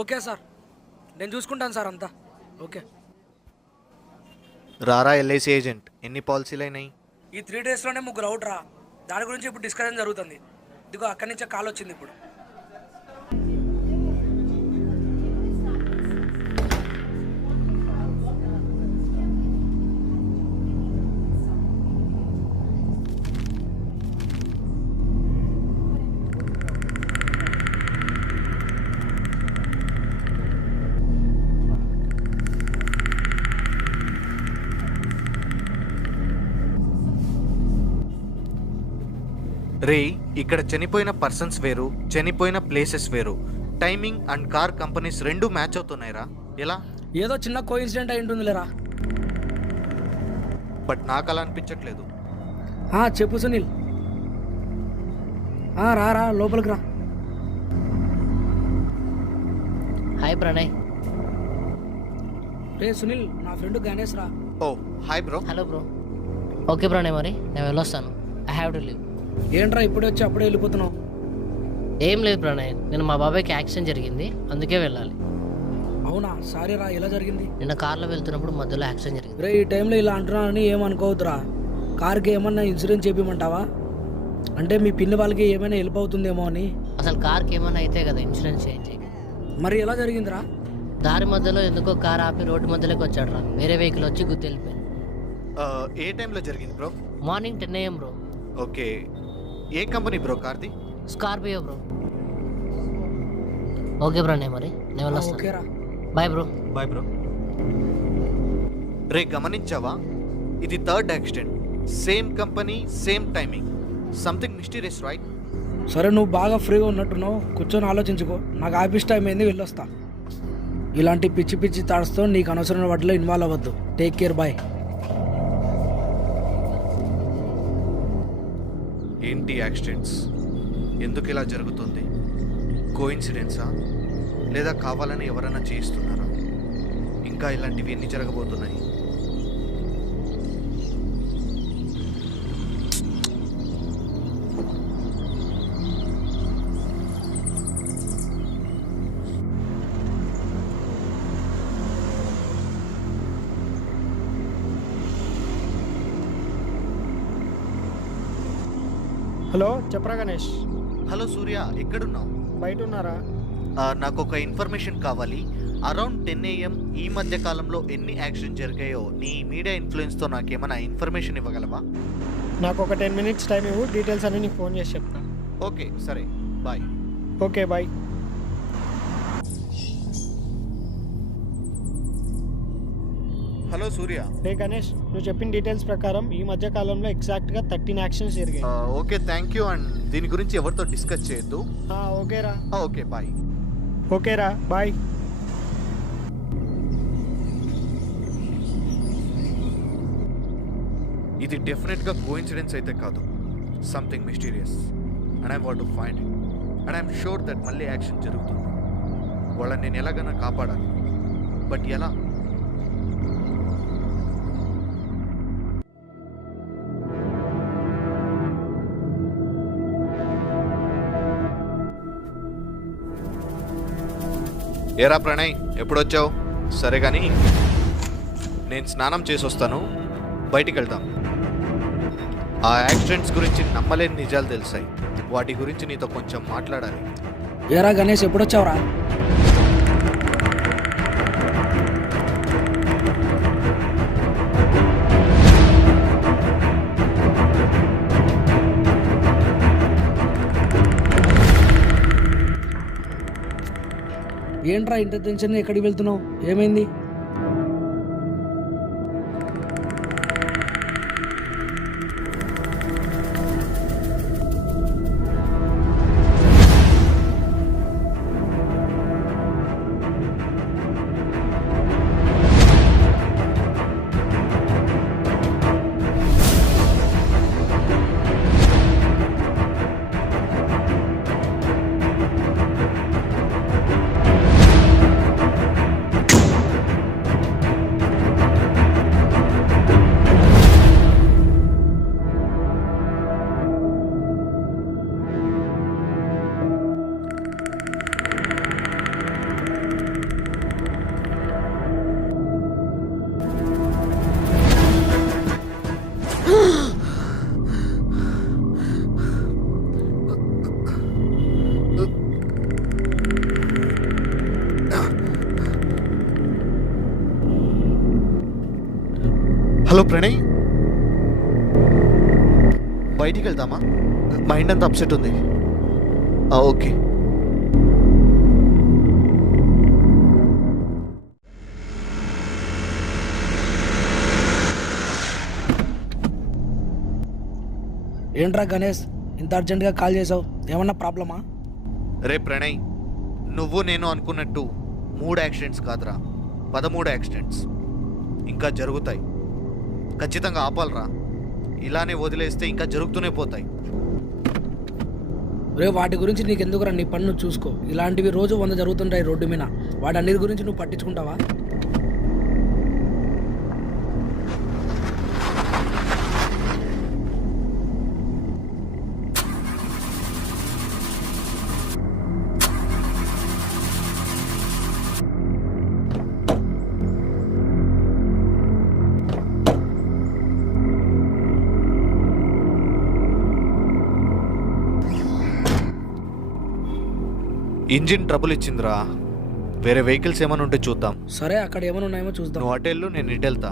Okay sir, నేను చూసుకుంటాను sir అంతా. ఓకే. రారా ఎల్ఐసి ఏజెంట్, ఎన్ని పాలసీలు అయినాయి? ఈ 3 డేస్లోనే 3 అవుట్ రా. దాని గురించి ఇప్పుడు డిస్కషన్ జరుగుతుంది. ఇదిగో అక్కడి నుంచే కాల్ వచ్చింది ఇప్పుడు. రే, ఇక్కడ చనిపోయిన పర్సన్స్ వేరు, చనిపోయిన ప్లేసెస్ వేరు. టైమింగ్ అండ్ కార్ కంపెనీస్ రెండు మ్యాచ్ అవుతున్నాయిరా. ఎలా? ఏదో చిన్న కోఇన్సిడెంట్ అయి ఉంటుంది లేరా. బట్ నాకు అలా అనిపించట్లేదు. చెప్పు సునీల్. రా లోపలికి రా. హాయ్ ప్రణయ్. రే సునీల్, నా ఫ్రెండ్ గణేష్ రా. Oh hi bro. Hello bro. Okay Pranay, మరి నేను వెళ్ళొస్తాను. I have to leave. ఏంట్రా ఇప్పుడే వచ్చి అప్పుడే వెళ్ళిపోతున్నావు? ఏం లేదు ప్రణయ్, నేను మా బాబాయ్కి యాక్సిడెంట్ జరిగింది, అందుకే వెళ్ళాలి. అవునా? సారీ రా, ఎలా జరిగింది? నిన్న కార్లో వెళ్తున్నప్పుడు మధ్యలో యాక్సిడెంట్ జరిగింది. రే, ఈ టైంలో ఇలా అంటున్నానని ఏమనుకోవద్దురా. కార్కి ఏమన్నా ఇన్సూరెన్స్ చేపించమంటావా? అంటే మీ పిన్ని వాళ్ళకి ఏమైనా హెల్ప్ అవుతుందేమో అని. అసలు కార్కి ఏమన్నా అయితే కదా ఇన్సూరెన్స్ చేయించి. మరి ఎలా జరిగిందిరా? దారి మధ్యలో ఎందుకో కార్ ఆపి రోడ్డు మధ్యలోకి వచ్చాడు రా. వేరే వెహికల్ వచ్చి గుర్తు వెళ్ళిపోయింది. ఏ టైంలో జరిగింది bro? Morning 10 AM bro. Okay, ఏ కంపెనీ బ్రో కార్ది? Scorpio bro. ఓకే ప్రణయ్, మరి నేను వెళ్ళొస్తాను. ఓకేరా, బాయ్ బ్రో. Bye bro. రే, గమనించావా? ఇది third accident, same company, same timing. Something mysterious right? సరే, నువ్వు బాగా ఫ్రీగా ఉన్నట్టున్నావు, కూర్చొని ఆలోచించుకో. నాకు ఆఫీస్ టైం అయింది, వెళ్ళొస్తా. ఇలాంటి పిచ్చి పిచ్చి థాట్స్తో నీకు అనవసరమైన వాటిలో ఇన్వాల్వ్ అవ్వద్దు. Take care, bye. ఏంటి యాక్సిడెంట్స్? ఎందుకు ఇలా జరుగుతుంది? కోఇన్సిడెన్సా, లేదా కావాలని ఎవరైనా చేయిస్తున్నారా? ఇంకా ఇలాంటివి ఎన్ని జరగబోతున్నాయి? హలో, చెప్పరా గణేష్. హలో సూర్య, ఎక్కడున్నావు? బయట ఉన్నారా? నాకు ఒక ఇన్ఫర్మేషన్ కావాలి. అరౌండ్ 10 AM ఈ మధ్య కాలంలో ఎన్ని యాక్సిడెంట్ జరిగాయో నీ మీడియా ఇన్ఫ్లుయెన్స్తో నాకేమైనా ఇన్ఫర్మేషన్ ఇవ్వగలవా? నాకు ఒక 10 minutes టైం ఇవ్వు, డీటెయిల్స్ అన్నీ నీకు ఫోన్ చేసి చెప్తాను. ఓకే సరే, bye. Okay bye. Hello Surya. రే గణేష్, నువ్వు చెప్పిన డీటెయిల్స్ ప్రకారం ఈ మధ్య కాలంలో ఎగ్జాక్ట్గా 13 యాక్సిడెంట్స్ జరిగాయి. Okay, thank you. అండ్ దీని గురించి ఎవరితో డిస్కస్ చేయొద్దు. ఓకేరా. Okay bye. ఓకేరా, బాయ్. ఇది డెఫినెట్గా కోఇన్సిడెన్స్ అయితే కాదు, something mysterious. And I want to find it. And I'm sure that మళ్ళీ యాక్షన్ జరుగుతుంది. వాళ్ళని నేను ఎలాగైనా కాపాడాలి. బట్ ఎలా? ఏరా ప్రణయ్, ఎప్పుడొచ్చావు? సరే కానీ నేను స్నానం చేసి వస్తాను, బయటికి వెళ్దాం. ఆ యాక్సిడెంట్స్ గురించి నమ్మలేని నిజాలు తెలిసాయి. వాటి గురించి నీతో కొంచెం మాట్లాడాలి. ఏరా గణేష్, ఎప్పుడొచ్చావురా? ఏంట్రా ఇంత టెన్షన్? ఎక్కడికి వెళ్తున్నావు? ఏమైంది? హలో ప్రణయ్, బయటికి వెళ్దామా? మైండ్ అంతా అప్సెట్ ఉంది. ఓకే. ఏంట్రా గణేష్ ఇంత అర్జెంటుగా కాల్ చేసావు? ఏమన్నా ప్రాబ్లమా? రే ప్రణయ్, నువ్వు నేను అనుకున్నట్టు 3 యాక్సిడెంట్స్ కాదురా, 13 యాక్సిడెంట్స్ ఇంకా జరుగుతాయి. ఖచ్చితంగా ఆపాలరా. ఇలానే వదిలేస్తే ఇంకా జరుగుతూనే పోతాయి. రే వాటి గురించి నీకు ఎందుకురా, నీ పని నువ్వు చూసుకో. ఇలాంటివి రోజు 100 జరుగుతుంటాయి రోడ్డు మీద. వాటి అన్నిటి గురించి నువ్వు పట్టించుకుంటావా? Engine trouble ఇచ్చిందిరా. వేరే వెహికల్స్ ఏమైనా ఉంటే చూద్దాం. సరే అక్కడ ఏమైనా ఉన్నాయేమో చూద్దాం. నువ్వు అటు వెళ్ళు, నేను ఇటు వెళ్తా.